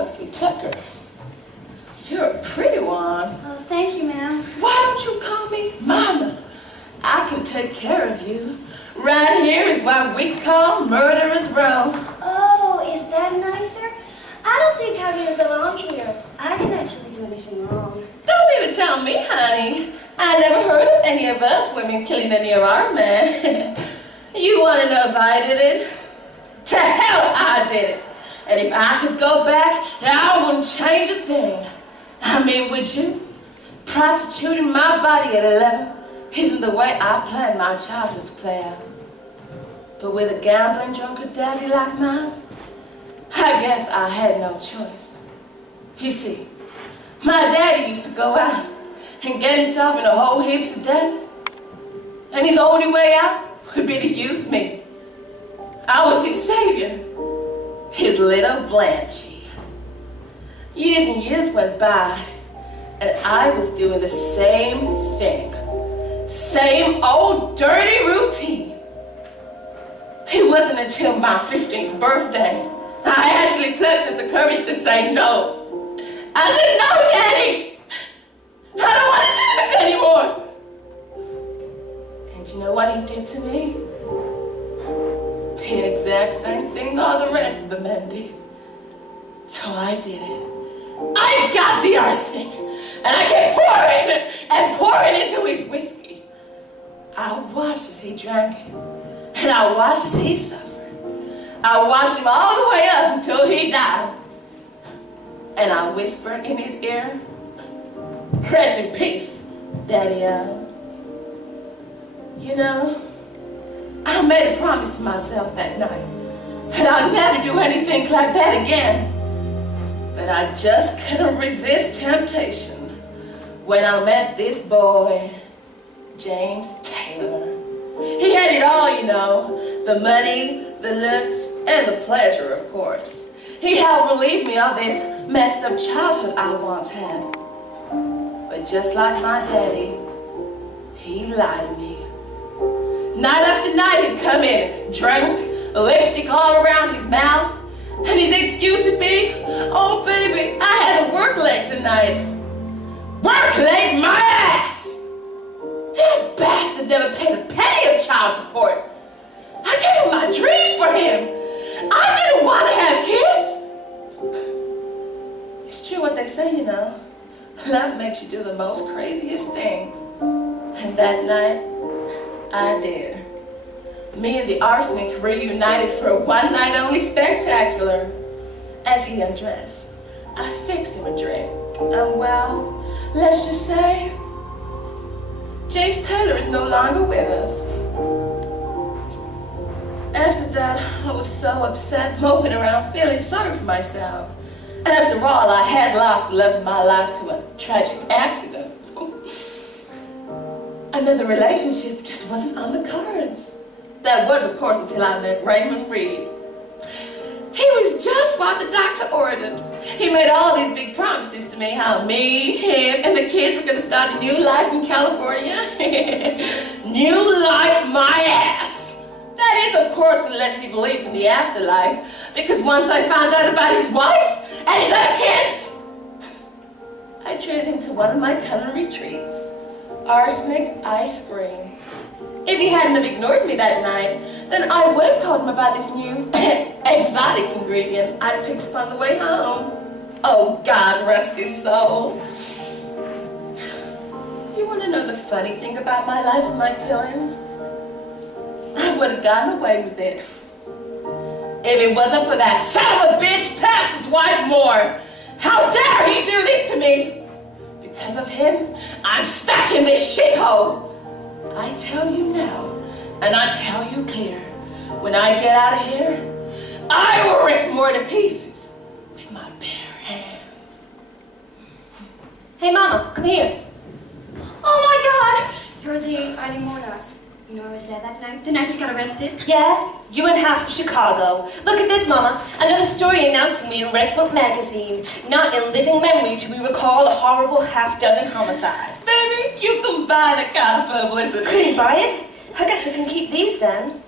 must be Tucker. You're a pretty one. Oh, thank you, ma'am. Why don't you call me Mama? I can take care of you. Right here is what we call Murderer's Row. Oh, is that nicer? I don't think I really belong here. I didn't actually do anything wrong. Don't need to tell me, honey. I never heard of any of us women killing any of our men. You want to know if I did it? To hell I did it. And if I could go back, I wouldn't change a thing. I mean, would you? Prostituting my body at 11 isn't the way I planned my childhood to play out. But with a gambling drunkard daddy like mine, I guess I had no choice. You see, my daddy used to go out and get himself in a whole heaps of debt. And his only way out would be to use me. I was his savior, his little Blanchie. Years and years went by, and I was doing the same thing. Same old dirty routine. It wasn't until my 15th birthday I actually plucked up the courage to say no. I said, no, Daddy! I don't want to do this anymore! And you know what he did to me? The exact same thing all the rest of the men did. So I did it. I got the arsenic, and I kept pouring it and pouring into his whiskey. I watched as he drank it, and I watched as he suffered. I watched him all the way up until he died. And I whispered in his ear, rest in peace, Daddy-o. You know, I made a promise to myself that night that I'd never do anything like that again. But I just couldn't resist temptation when I met this boy, James Taylor. He had it all, you know, the money, the looks, and the pleasure, of course. He helped relieve me of this messed up childhood I once had. But just like my daddy, he lied to me. Night after night he'd come in, drunk, lipstick all around his mouth, and his excuse would be, oh baby, I had to work late tonight. Work late my ass! That bastard never paid a penny of child support. I gave him my dream for him. I didn't want to have kids. It's true what they say, you know. Love makes you do the most craziest things. And that night, I did. Me and the arsenic reunited for a one-night-only spectacular. As he undressed, I fixed him a drink. And well, let's just say, James Taylor is no longer with us. After that, I was so upset, moping around, feeling sorry for myself. And after all, I had lost the love of my life to a tragic accident. Another relationship just wasn't on the cards. That was, of course, until I met Raymond Reed. He was just what the doctor ordered. He made all these big promises to me, how me, him, and the kids were going to start a new life in California. New life, my ass. That is, of course, unless he believes in the afterlife, because once I found out about his wife and his other kids, I treated him to one of my culinary treats, arsenic ice cream. If he hadn't have ignored me that night, then I would have told him about this new exotic ingredient I'd picked up on the way home. Oh, God rest his soul. You want to know the funny thing about my life and my killings? I would have gotten away with it if it wasn't for that son of a bitch Pastor Dwight Moore. How dare he do this to me? Because of him, I'm stuck in this shithole. I tell you now, and I tell you clear, when I get out of here, I will rip Moore to pieces with my bare hands. Hey, Mama, come here. Oh my God! You're the Eileen Morehouse. You know I was there that night? The night you got arrested? Yeah, you and half of Chicago. Look at this, Mama. Another story announcing me in Red Book magazine. Not in living memory do we recall a horrible half-dozen homicide. Baby, you can buy the kind of publicity. Couldn't buy it? I guess I can keep these then.